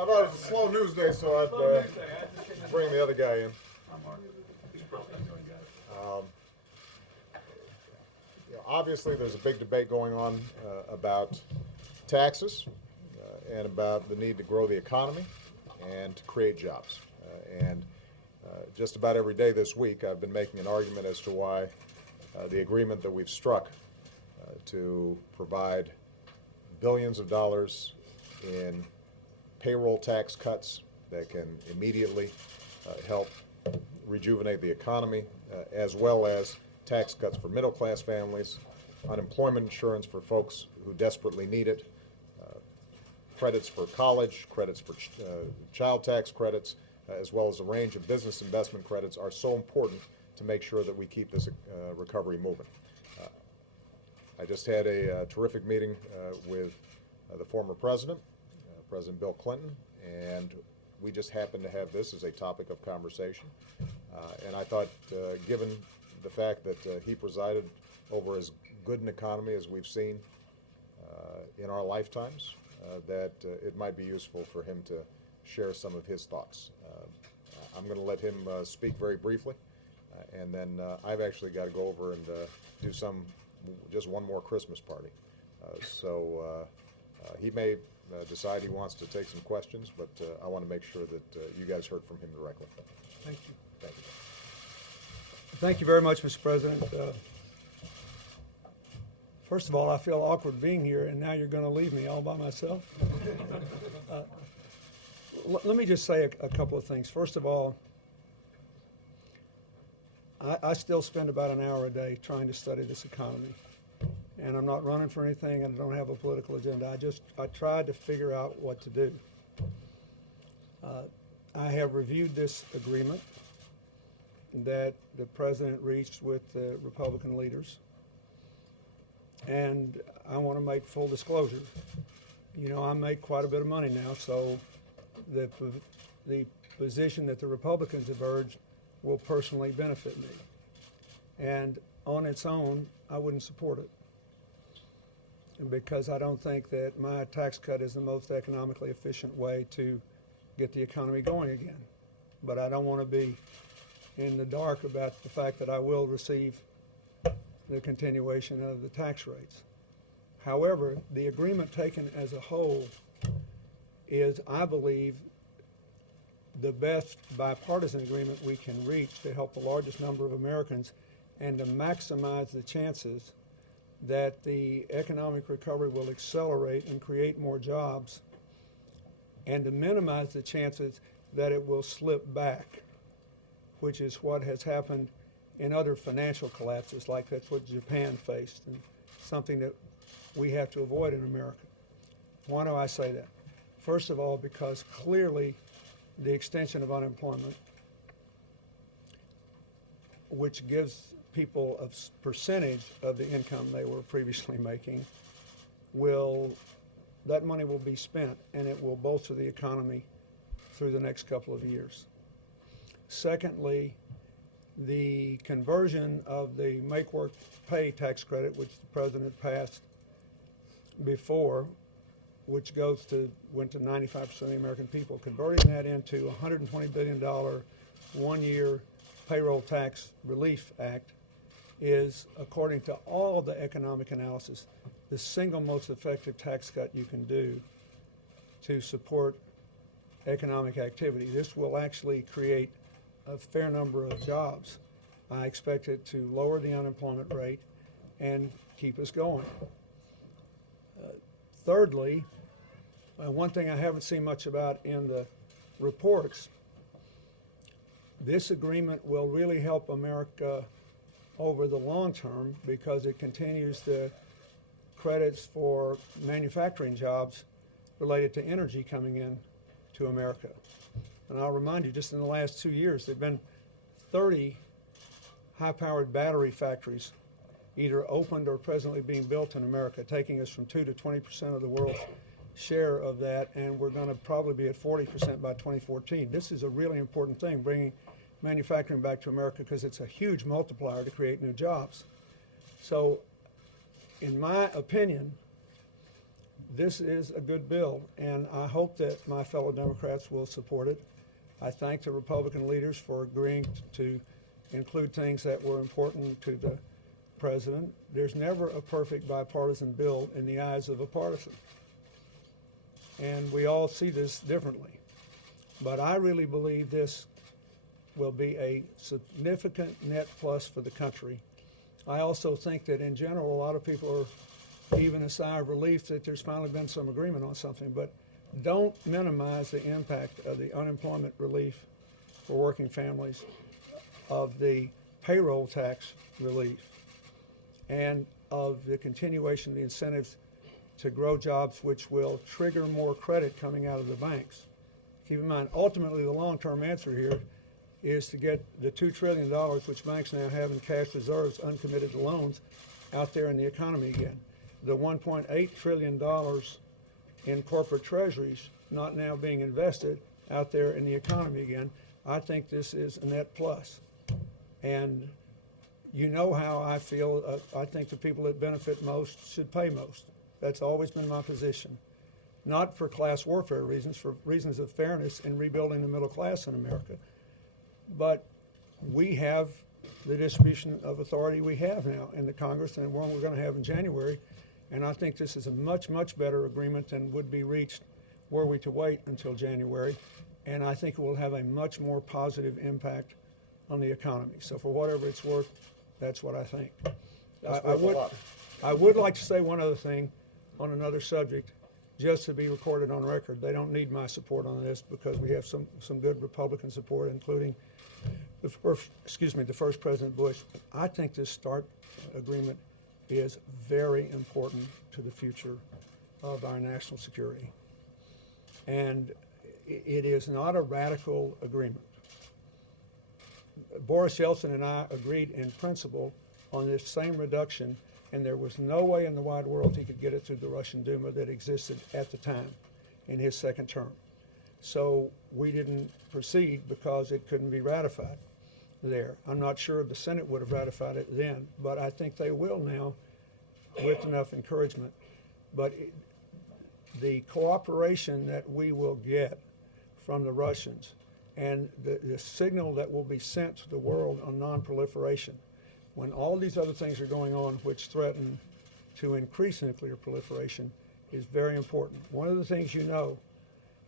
I thought it was a slow news day, so I'd bring the other guy in. Obviously, there's a big debate going on about taxes and about the need to grow the economy and to create jobs. Just about every day this week, I've been making an argument as to why the agreement that we've struck to provide billions of dollars in payroll tax cuts that can immediately help rejuvenate the economy, as well as tax cuts for middle-class families, unemployment insurance for folks who desperately need it, credits for college, credits for child tax credits, as well as a range of business investment credits are so important to make sure that we keep this recovery moving. I just had a terrific meeting with the former president, President Bill Clinton, and we just happened to have this as a topic of conversation. And I thought, given the fact that he presided over as good an economy as we've seen in our lifetimes, that it might be useful for him to share some of his thoughts. I'm going to let him speak very briefly, and then I've actually got to go over and do just one more Christmas party. So he may decide he wants to take some questions, but I want to make sure that you guys heard from him directly. Thank you. Thank you. Thank you very much, Mr. President. First of all, I feel awkward being here, and now you're going to leave me all by myself. Let me just say a couple of things. First of all, I still spend about an hour a day trying to study this economy. And I'm not running for anything, and I don't have a political agenda. I tried to figure out what to do. I have reviewed this agreement that the president reached with the Republican leaders, and I want to make full disclosure. You know, I make quite a bit of money now, so the position that the Republicans have urged will personally benefit me. And on its own, I wouldn't support it, because I don't think that my tax cut is the most economically efficient way to get the economy going again. But I don't want to be in the dark about the fact that I will receive the continuation of the tax rates. However, the agreement taken as a whole is, I believe, the best bipartisan agreement we can reach to help the largest number of Americans and to maximize the chances that the economic recovery will accelerate and create more jobs, and to minimize the chances that it will slip back, which is what has happened in other financial collapses, like that's what Japan faced, and something that we have to avoid in America. Why do I say that? First of all, because clearly the extension of unemployment, which gives people a percentage of the income they were previously making, that money will be spent, and it will bolster the economy through the next couple of years. Secondly, the conversion of the Make Work Pay tax credit, which the president passed before, which went to 95% of the American people, converting that into a $120 billion one-year payroll tax relief act is, according to all the economic analysis, the single most effective tax cut you can do to support economic activity. This will actually create a fair number of jobs. I expect it to lower the unemployment rate and keep us going. Thirdly, one thing I haven't seen much about in the reports, this agreement will really help America over the long term, because it continues the credits for manufacturing jobs related to energy coming in to America. And I'll remind you, just in the last 2 years, there have been 30 high-powered battery factories either opened or presently being built in America, taking us from 2 to 20% of the world's share of that, and we're going to probably be at 40% by 2014. This is a really important thing, bringing manufacturing back to America, because it's a huge multiplier to create new jobs. So, in my opinion, this is a good bill, and I hope that my fellow Democrats will support it. I thank the Republican leaders for agreeing to include things that were important to the president. There's never a perfect bipartisan bill in the eyes of a partisan, and we all see this differently. But I really believe this will be a significant net plus for the country. I also think that in general, a lot of people are heaving a sigh of relief that there's finally been some agreement on something, but don't minimize the impact of the unemployment relief for working families, of the payroll tax relief, and of the continuation of the incentives to grow jobs, which will trigger more credit coming out of the banks. Keep in mind, ultimately the long-term answer here is to get the $2 trillion which banks now have in cash reserves, uncommitted loans, out there in the economy again. The $1.8 trillion in corporate treasuries not now being invested out there in the economy again. I think this is a net plus. And you know how I feel. I think the people that benefit most should pay most. That's always been my position. Not for class warfare reasons, for reasons of fairness in rebuilding the middle class in America. But we have the distribution of authority we have now in the Congress, and one we're going to have in January. And I think this is a much, much better agreement than would be reached were we to wait until January. And I think it will have a much more positive impact on the economy. So for whatever it's worth, that's what I think. I would like to say one other thing on another subject, just to be recorded on record. They don't need my support on this because we have some good Republican support, including the first President Bush. I think this START agreement is very important to the future of our national security. And it is not a radical agreement. Boris Yeltsin and I agreed in principle on this same reduction, and there was no way in the wide world he could get it through the Russian Duma that existed at the time in his second term. So we didn't proceed because it couldn't be ratified there. I'm not sure the Senate would have ratified it then, but I think they will now with enough encouragement. But the cooperation that we will get from the Russians and the signal that will be sent to the world on non-proliferation, when all these other things are going on which threaten to increase nuclear proliferation, is very important. One of the things you know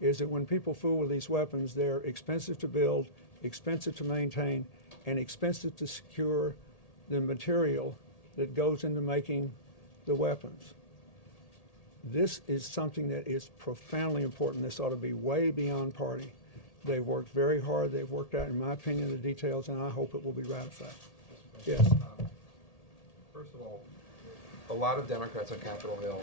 is that when people fool with these weapons, they're expensive to build, expensive to maintain, and expensive to secure the material that goes into making the weapons. This is something that is profoundly important. This ought to be way beyond party. They've worked very hard. They've worked out, in my opinion, the details, and I hope it will be ratified. Yes. First of all, a lot of Democrats on Capitol Hill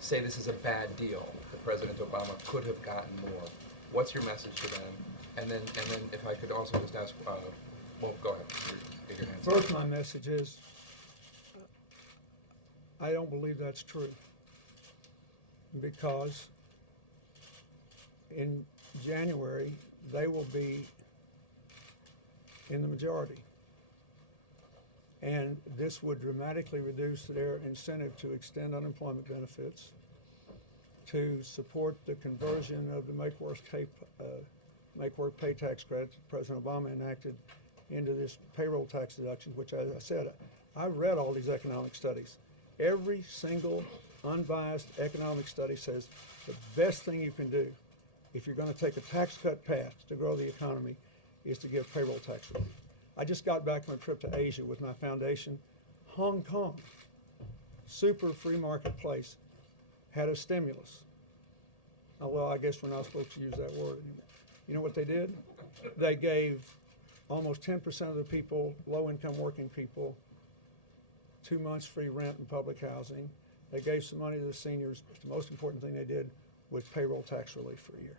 say this is a bad deal, that President Obama could have gotten more. What's your message to them? And then if I could also just ask, well, go ahead. Get your hands First, my message is, I don't believe that's true, because in January, they will be in the majority. And this would dramatically reduce their incentive to extend unemployment benefits, to support the conversion of the Make Work Pay tax credit that President Obama enacted into this payroll tax deduction, which, as I said, I've read all these economic studies. Every single unbiased economic study says the best thing you can do if you're going to take a tax cut path to grow the economy is to give payroll tax relief. I just got back from a trip to Asia with my foundation. Hong Kong, super free market place, had a stimulus. Oh, well, I guess we're not supposed to use that word anymore. You know what they did? They gave almost 10% of the people, low-income working people, 2 months free rent and public housing. They gave some money to the seniors. But the most important thing they did was payroll tax relief for a year.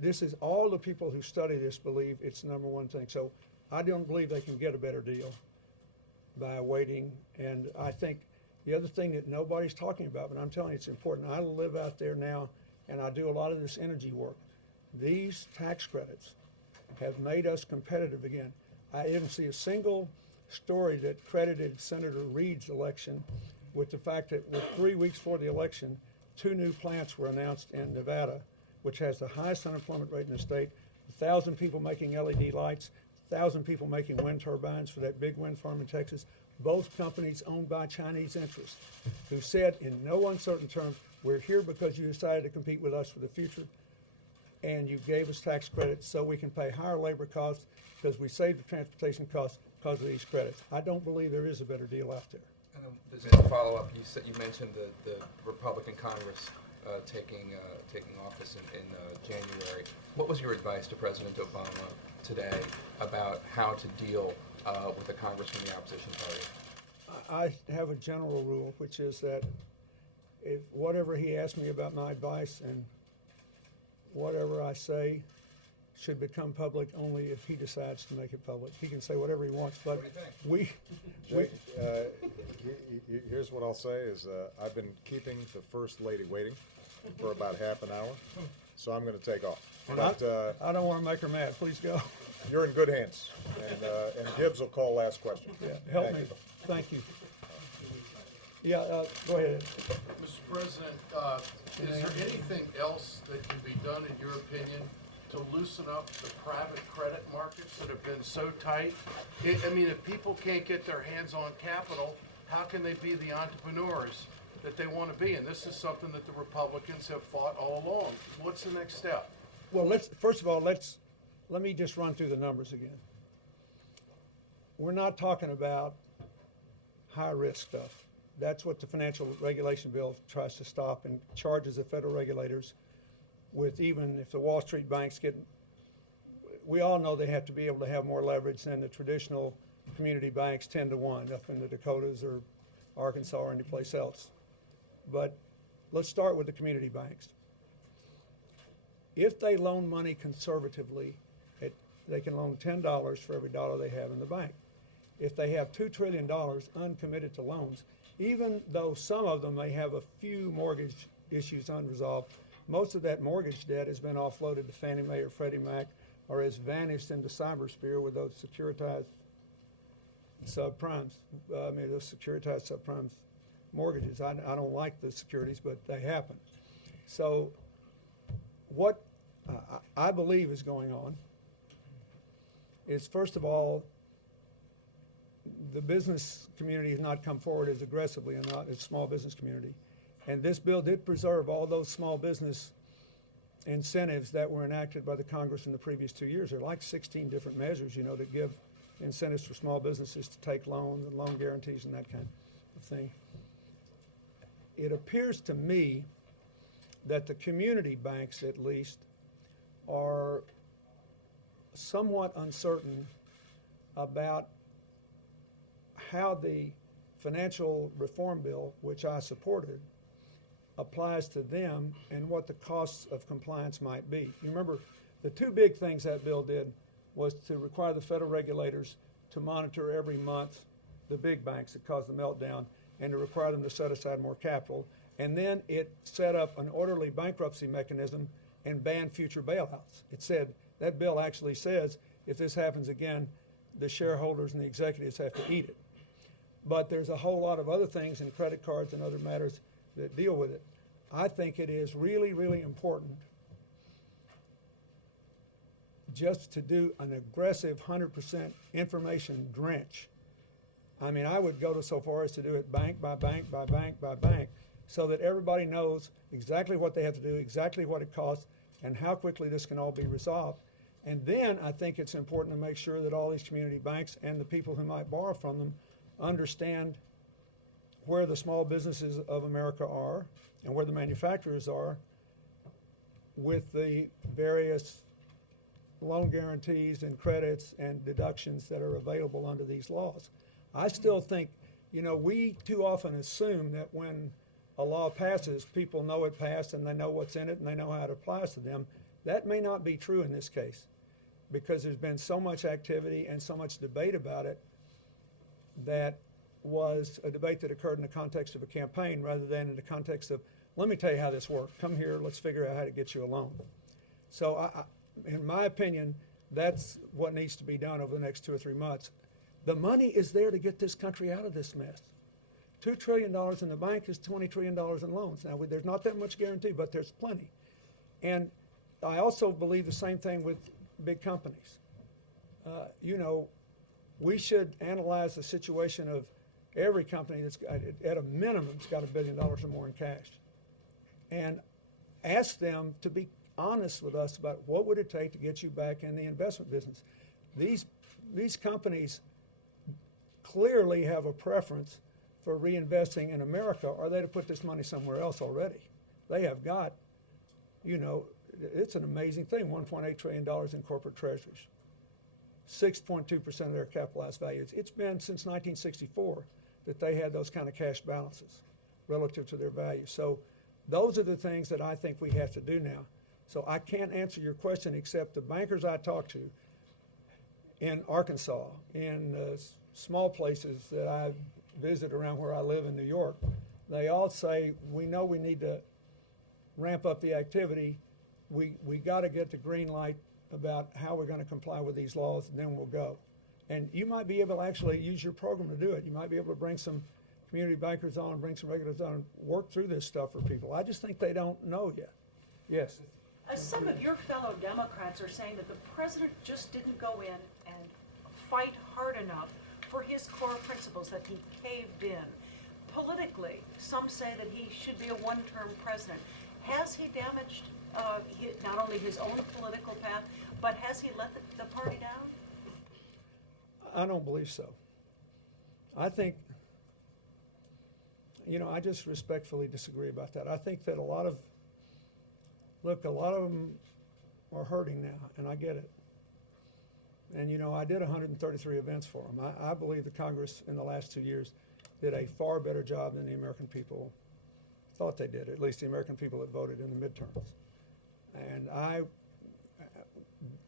This is, all the people who study this believe it's the number one thing. So I don't believe they can get a better deal by waiting. And I think the other thing that nobody's talking about, but I'm telling you it's important, I live out there now and I do a lot of this energy work. These tax credits have made us competitive again. I didn't see a single story that credited Senator Reid's election with the fact that with 3 weeks before the election, 2 new plants were announced in Nevada, which has the highest unemployment rate in the state, 1,000 people making LED lights, 1,000 people making wind turbines for that big wind farm in Texas, both companies owned by Chinese interests, who said in no uncertain terms, we're here because you decided to compete with us for the future, and you gave us tax credits so we can pay higher labor costs because we saved the transportation costs because of these credits. I don't believe there is a better deal out there. And just a follow-up, you mentioned the Republican Congress taking office in January. What was your advice to President Obama today about how to deal with a Congress from the opposition party? I have a general rule, which is that if whatever he asks me about my advice and whatever I say should become public only if he decides to make it public. He can say whatever he wants, but we Here's what I'll say is I've been keeping the First Lady waiting for about half an hour, so I'm going to take off. But I don't want to make her mad. Please go. you're in good hands, and Gibbs will call last question. Yeah, help Thank me. you. Thank you. Yeah, go ahead. Mr. President, is there anything else that can be done, in your opinion, to loosen up the private credit markets that have been so tight? I mean, if people can't get their hands on capital, how can they be the entrepreneurs that they want to be? And this is something that the Republicans have fought all along. What's the next step? Well, first of all, let me just run through the numbers again. We're not talking about high-risk stuff. That's what the financial regulation bill tries to stop and charges the federal regulators with. Even if the Wall Street banks we all know they have to be able to have more leverage than the traditional community banks 10 to 1 up in the Dakotas or Arkansas or anyplace else. But let's start with the community banks. If they loan money conservatively, they can loan $10 for every dollar they have in the bank. If they have $2 trillion uncommitted to loans, even though some of them may have a few mortgage issues unresolved, most of that mortgage debt has been offloaded to Fannie Mae or Freddie Mac or has vanished into cybersphere with those securitized subprimes. Those securitized subprimes mortgages. I don't like the securities, but they happen. So what I believe is going on is, first of all, the business community has not come forward as aggressively and not as small business community. And this bill did preserve all those small business incentives that were enacted by the Congress in the previous 2 years. There are like 16 different measures, that give incentives for small businesses to take loans and loan guarantees and that kind of thing. It appears to me that the community banks, at least, are somewhat uncertain about how the financial reform bill, which I supported, applies to them and what the costs of compliance might be. You remember, the 2 big things that bill did was to require the federal regulators to monitor every month the big banks that caused the meltdown and to require them to set aside more capital. And then it set up an orderly bankruptcy mechanism and banned future bailouts. It said, that bill actually says, if this happens again, the shareholders and the executives have to eat it. But there's a whole lot of other things in credit cards and other matters that deal with it. I think it is really, really important just to do an aggressive 100% information drench. I mean, I would go so far as to do it bank by bank by bank by bank so that everybody knows exactly what they have to do, exactly what it costs, and how quickly this can all be resolved. And then I think it's important to make sure that all these community banks and the people who might borrow from them understand where the small businesses of America are and where the manufacturers are with the various loan guarantees and credits and deductions that are available under these laws. I still think, we too often assume that when a law passes, people know it passed and they know what's in it and they know how it applies to them. That may not be true in this case because there's been so much activity and so much debate about it that was a debate that occurred in the context of a campaign rather than in the context of, let me tell you how this works. Come here, let's figure out how to get you a loan. So in my opinion, that's what needs to be done over the next 2 or 3 months. The money is there to get this country out of this mess, $2 trillion in the bank is $20 trillion in loans. Now, there's not that much guarantee, but there's plenty. And I also believe the same thing with big companies. You know, we should analyze the situation of every company that's got, at a minimum, it's got $1 billion or more in cash, and ask them to be honest with us about what would it take to get you back in the investment business. These companies clearly have a preference for reinvesting in America, or they'd have put this money somewhere else already. They have got, you know, it's an amazing thing, $1.8 trillion in corporate treasuries, 6.2% of their capitalized values. It's been since 1964 that they had those kind of cash balances relative to their value. So those are the things that I think we have to do now. So I can't answer your question except the bankers I talk to in Arkansas, in small places that I visit around where I live in New York, they all say, we know we need to ramp up the activity. We got to get the green light about how we're going to comply with these laws, and then we'll go. And you might be able to actually use your program to do it. You might be able to bring some community bankers on, bring some regulars on, work through this stuff for people. I just think they don't know yet. Yes? Some of your fellow Democrats are saying that the president just didn't go in and fight hard enough for his core principles, that he caved in. Politically, some say that he should be a one-term president. Has he damaged not only his own political path, but has he let the party down? I don't believe so. I think, you know, I just respectfully disagree about that. I think that a lot of them are hurting now, and I get it. And, you know, I did 133 events for them. I believe the Congress in the last 2 years did a far better job than the American people thought they did, at least the American people that voted in the midterms. And I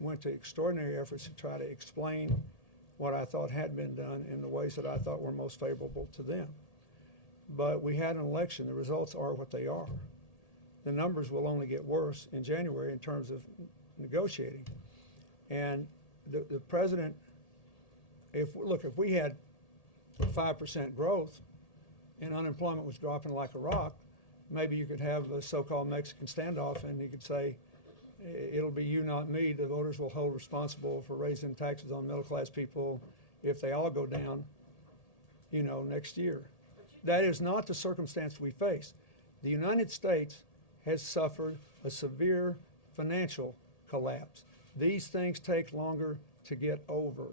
went to extraordinary efforts to try to explain what I thought had been done in the ways that I thought were most favorable to them. But we had an election. The results are what they are. The numbers will only get worse in January in terms of negotiating. And the president, if we had 5% growth and unemployment was dropping like a rock, maybe you could have a so-called Mexican standoff, and you could say, it'll be you, not me. The voters will hold responsible for raising taxes on middle-class people if they all go down, you know, next year. That is not the circumstance we face. The United States has suffered a severe financial collapse. These things take longer to get over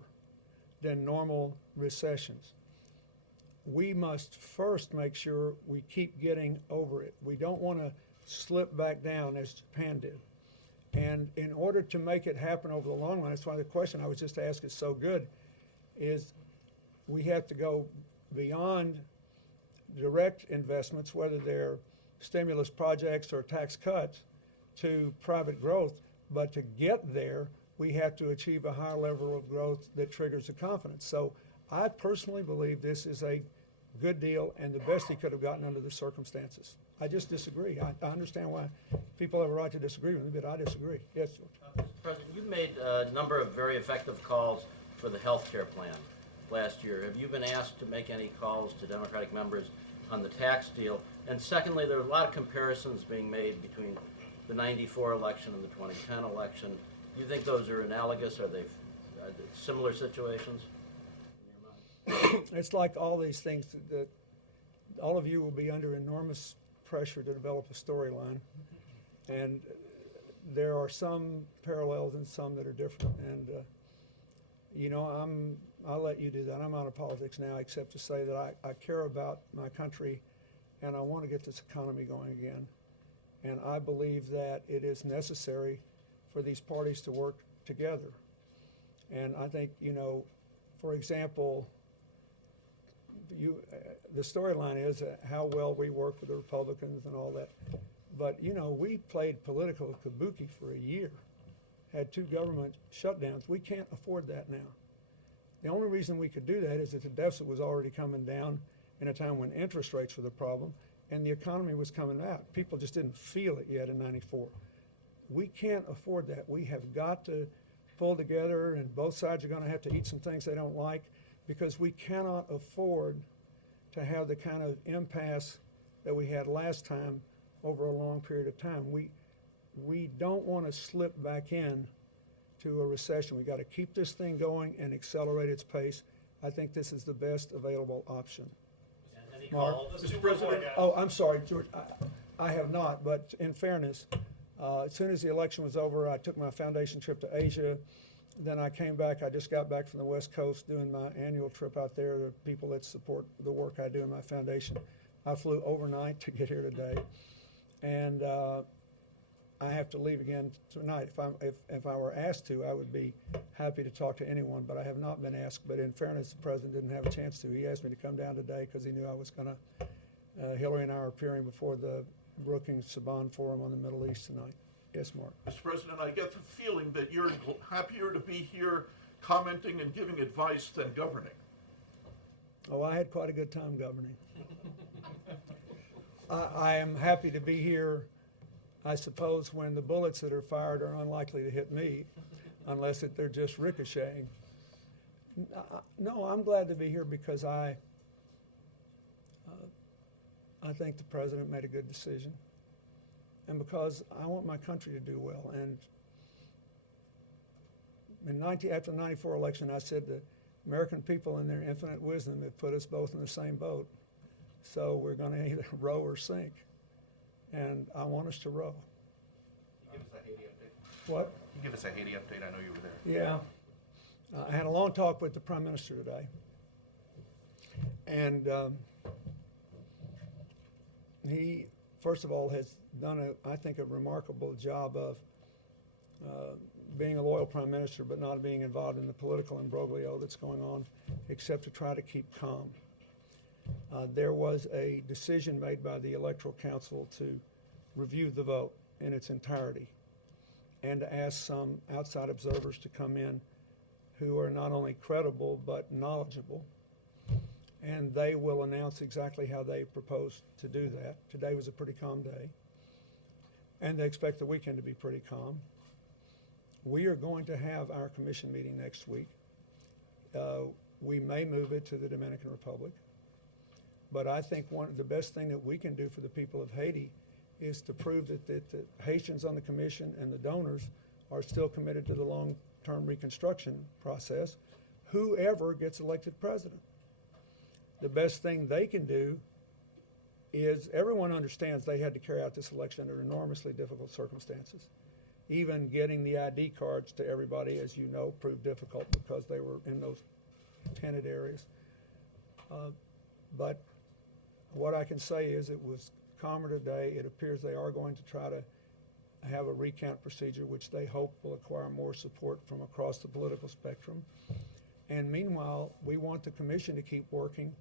than normal recessions. We must first make sure we keep getting over it. We don't want to slip back down as Japan did. And in order to make it happen over the long run, that's why the question I was just asked is so good, is we have to go beyond direct investments, whether they're stimulus projects or tax cuts, to private growth. But to get there, we have to achieve a higher level of growth that triggers the confidence. So I personally believe this is a good deal and the best he could have gotten under the circumstances. I just disagree. I understand why people have a right to disagree with me, but I disagree. Yes, George. Mr. President, you made a number of very effective calls for the health care plan last year. Have you been asked to make any calls to Democratic members on the tax deal? And secondly, there are a lot of comparisons being made between the '94 election and the 2010 election. Do you think those are analogous? Are they similar situations in your mind? It's like all these things that all of you will be under enormous pressure to develop a storyline. And there are some parallels and some that are different. And, you know, I'll let you do that. I'm out of politics now, except to say that I care about my country and I want to get this economy going again. And I believe that it is necessary for these parties to work together. And I think, you know, for example, the storyline is how well we work with the Republicans and all that. But, you know, we played political kabuki for a year, had 2 government shutdowns. We can't afford that now. The only reason we could do that is that the deficit was already coming down in a time when interest rates were the problem and the economy was coming out. People just didn't feel it yet in '94. We can't afford that. We have got to pull together, and both sides are going to have to eat some things they don't like, because we cannot afford to have the kind of impasse that we had last time over a long period of time. We don't want to slip back in to a recession. We got to keep this thing going and accelerate its pace. I think this is the best available option. Any Mark? calls? Mr. President, Oh, I'm sorry, George, I have not, but in fairness, as soon as the election was over, I took my foundation trip to Asia. Then I came back, I just got back from the West Coast doing my annual trip out there, the people that support the work I do in my foundation. I flew overnight to get here today, and I have to leave again tonight. If I were asked to, I would be happy to talk to anyone, but I have not been asked. But in fairness, the president didn't have a chance to. He asked me to come down today because he knew I was going to, Hillary and I are appearing before the Brookings Saban Forum on the Middle East tonight. Yes, Mark. Mr. President, I get the feeling that you're happier to be here commenting and giving advice than governing. Oh, I had quite a good time governing. I am happy to be here, I suppose, when the bullets that are fired are unlikely to hit me, unless they're just ricocheting. No, I'm glad to be here because I think the president made a good decision, and because I want my country to do well. And after the '94 election, I said the American people in their infinite wisdom have put us both in the same boat. So we're going to either row or sink. And I want us to row. Give us a Haiti update. What? Can you give us a Haiti update? I know you were there. Yeah. I had a long talk with the Prime Minister today. And he, first of all, has done, I think, a remarkable job of being a loyal Prime Minister, but not being involved in the political imbroglio that's going on, except to try to keep calm. There was a decision made by the Electoral Council to review the vote in its entirety and to ask some outside observers to come in who are not only credible but knowledgeable. And they will announce exactly how they propose to do that. Today was a pretty calm day, and they expect the weekend to be pretty calm. We are going to have our commission meeting next week. We may move it to the Dominican Republic. But I think one of the best thing that we can do for the people of Haiti is to prove that the Haitians on the commission and the donors are still committed to the long-term reconstruction process, whoever gets elected president. The best thing they can do is, everyone understands they had to carry out this election under enormously difficult circumstances. Even getting the ID cards to everybody, as you know, proved difficult because they were in those tented areas. But what I can say is it was calmer today. It appears they are going to try to have a recount procedure, which they hope will acquire more support from across the political spectrum. And meanwhile, we want the commission to keep working.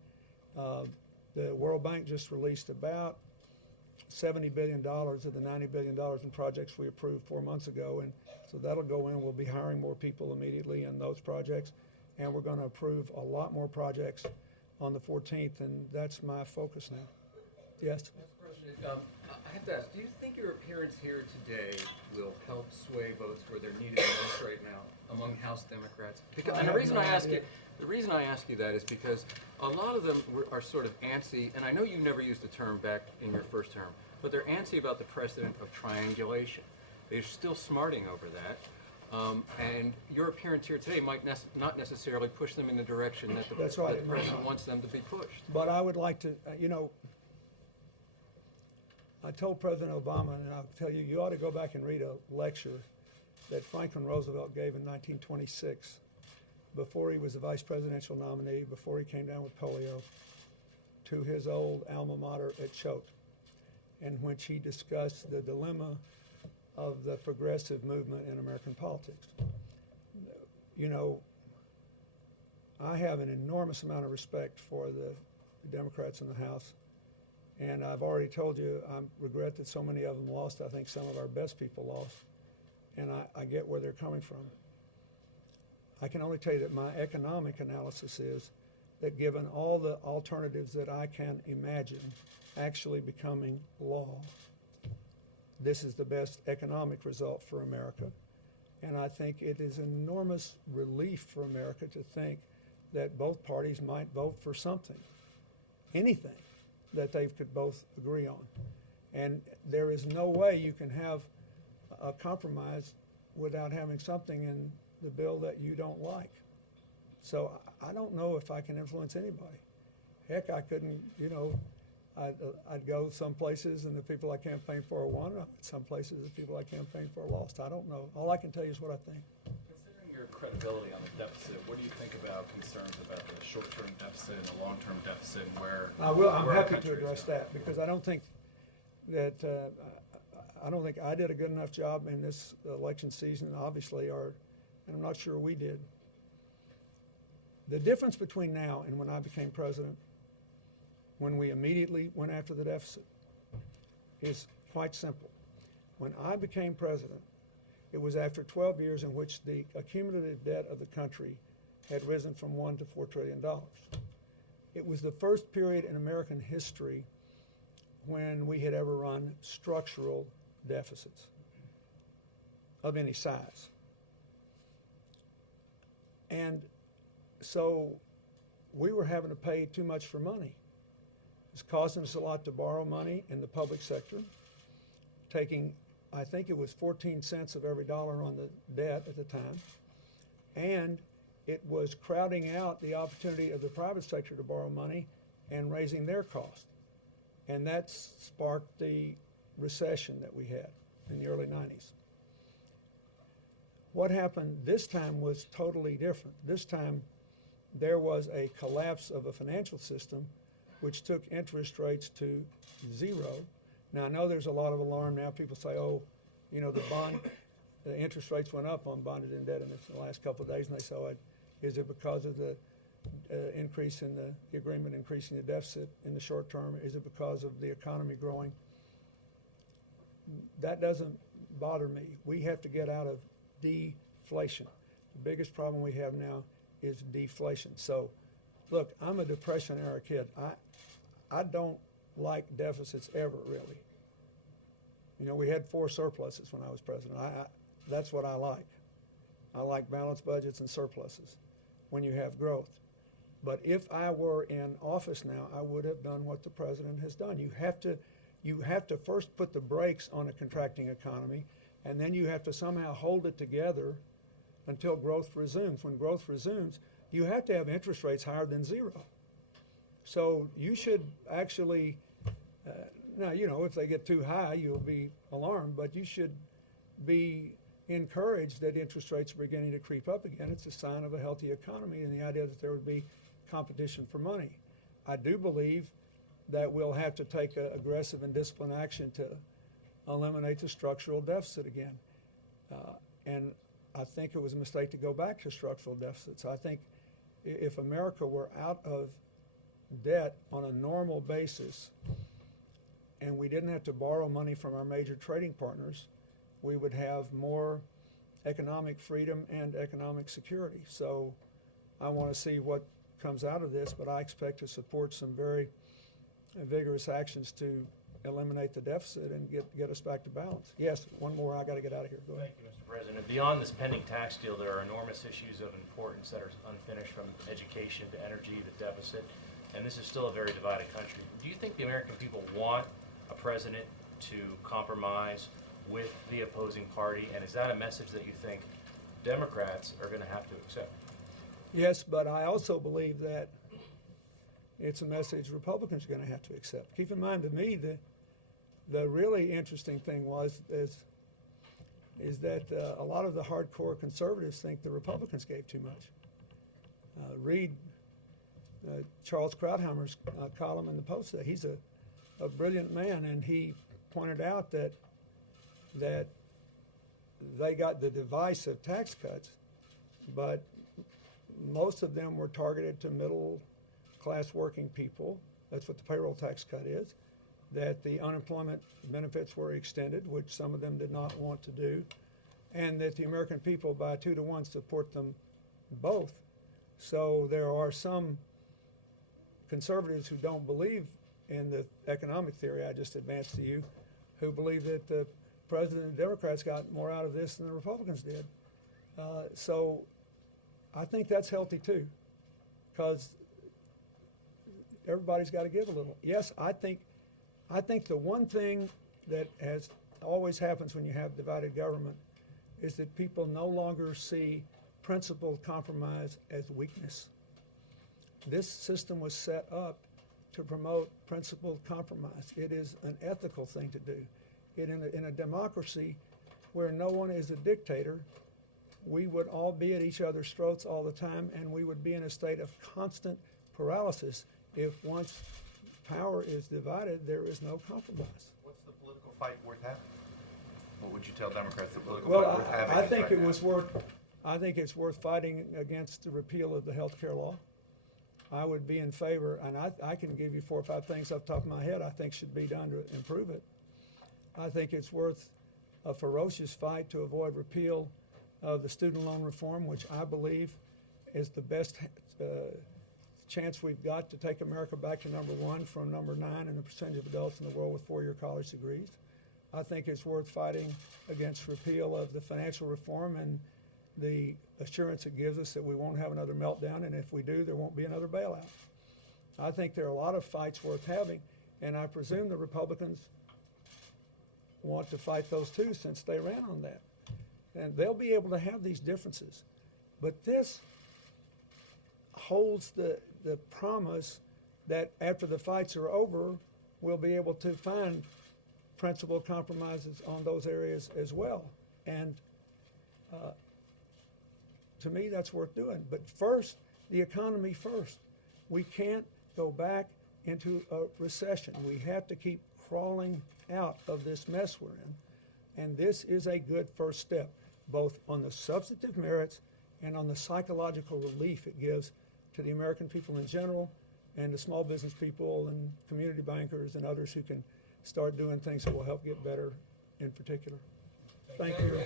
The World Bank just released about $70 billion of the $90 billion in projects we approved 4 months ago. And so that'll go in. We'll be hiring more people immediately in those projects. And we're going to approve a lot more projects on the 14th, and that's my focus now. Yes? Mr. President, I have to ask, do you think your appearance here today will help sway votes where they're needed most right now among House Democrats? Because, and the reason I ask you that is because a lot of them are sort of antsy, and I know you never used the term back in your first term, but they're antsy about the precedent of triangulation. They're still smarting over that. And your appearance here today might not necessarily push them in the direction that the, That's right. that the president wants them to be pushed. But I would like to, I told President Obama, and I'll tell you, you ought to go back and read a lecture that Franklin Roosevelt gave in 1926, before he was the vice presidential nominee, before he came down with polio, to his old alma mater at Choate, in which he discussed the dilemma of the progressive movement in American politics. I have an enormous amount of respect for the Democrats in the House, and I've already told you I regret that so many of them lost. I think some of our best people lost, and I get where they're coming from. I can only tell you that my economic analysis is that given all the alternatives that I can imagine actually becoming law, this is the best economic result for America. And I think it is enormous relief for America to think that both parties might vote for something. anything that they could both agree on. And there is no way you can have a compromise without having something in the bill that you don't like. So I don't know if I can influence anybody. Heck, I couldn't, I'd go some places and the people I campaigned for won, some places the people I campaigned for lost. I don't know. All I can tell you is what I think. Considering your credibility on the deficit, what do you think about concerns about the short-term deficit and the long-term deficit and where I'm where our happy country to is address going? that because I don't think that I don't think I did a good enough job in this election season, obviously, and I'm not sure we did. The difference between now and when I became president, when we immediately went after the deficit, is quite simple. When I became president, it was after 12 years in which the accumulative debt of the country had risen from $1 to $4 trillion. It was the first period in American history when we had ever run structural deficits of any size. And so we were having to pay too much for money. It's causing us a lot to borrow money in the public sector, taking, I think it was 14 cents of every dollar on the debt at the time, and it was crowding out the opportunity of the private sector to borrow money and raising their cost. And that sparked the recession that we had in the early 90s. What happened this time was totally different. This time there was a collapse of a financial system which took interest rates to zero. Now I know there's a lot of alarm now. People say, oh, the interest rates went up on bonded indebtedness in the last couple of days, and they saw it. Is it because of the increase in the agreement increasing the deficit in the short term? Is it because of the economy growing? That doesn't bother me. We have to get out of deflation. The biggest problem we have now is deflation. So, look, I'm a Depression era kid. I don't like deficits ever, really. We had 4 surpluses when I was president. That's what I like. I like balanced budgets and surpluses when you have growth. But if I were in office now, I would have done what the president has done. You have to first put the brakes on a contracting economy, and then you have to somehow hold it together until growth resumes. When growth resumes, you have to have interest rates higher than zero. So you should actually, now, if they get too high, you'll be alarmed, but you should be encouraged that interest rates are beginning to creep up again. It's a sign of a healthy economy and the idea that there would be competition for money. I do believe that we'll have to take aggressive and disciplined action to eliminate the structural deficit again. And I think it was a mistake to go back to structural deficits. I think if America were out of debt on a normal basis and we didn't have to borrow money from our major trading partners, we would have more economic freedom and economic security. So I want to see what comes out of this, but I expect to support some very vigorous actions to eliminate the deficit and get us back to balance. Yes, one more, I got to get out of here. Go ahead. Thank you, Mr. President. Beyond this pending tax deal, there are enormous issues of importance that are unfinished, from education to energy, the deficit, and this is still a very divided country. Do you think the American people want a president to compromise with the opposing party, and is that a message that you think Democrats are going to have to accept? Yes, but I also believe that it's a message Republicans are going to have to accept. Keep in mind, to me, the really interesting thing is that a lot of the hardcore conservatives think the Republicans gave too much. Read Charles Krauthammer's column in the Post today. He's a brilliant man, and he pointed out that they got the device of tax cuts, but most of them were targeted to middle-class working people. That's what the payroll tax cut is. That the unemployment benefits were extended, which some of them did not want to do, and that the American people, by 2 to 1, support them both. So there are some conservatives who don't believe in the economic theory I just advanced to you, who believe that the President and the Democrats got more out of this than the Republicans did. So I think that's healthy too, because everybody's got to give a little. Yes, I think the one thing that has always happens when you have divided government is that people no longer see principled compromise as weakness. This system was set up to promote principled compromise. It is an ethical thing to do. In a democracy where no one is a dictator, we would all be at each other's throats all the time, and we would be in a state of constant paralysis if once power is divided, there is no compromise. What's the political fight worth having? What would you tell Democrats the political Well, fight worth having? I is think right it now? was worth. I think it's worth fighting against the repeal of the health care law. I would be in favor, and I can give you 4 or 5 things off the top of my head I think should be done to improve it. I think it's worth a ferocious fight to avoid repeal of the student loan reform, which I believe is the best chance we've got to take America back to #1 from #9 in the percentage of adults in the world with 4-year college degrees. I think it's worth fighting against repeal of the financial reform and the assurance it gives us that we won't have another meltdown, and if we do, there won't be another bailout. I think there are a lot of fights worth having, and I presume the Republicans want to fight those too, since they ran on that. And they'll be able to have these differences. But this holds the promise that after the fights are over, we'll be able to find principled compromises on those areas as well. And to me, that's worth doing. But first, the economy first. We can't go back into a recession. We have to keep crawling out of this mess we're in. And this is a good first step, both on the substantive merits and on the psychological relief it gives to the American people in general and the small business people and community bankers and others who can start doing things that will help get better in particular. Thank you.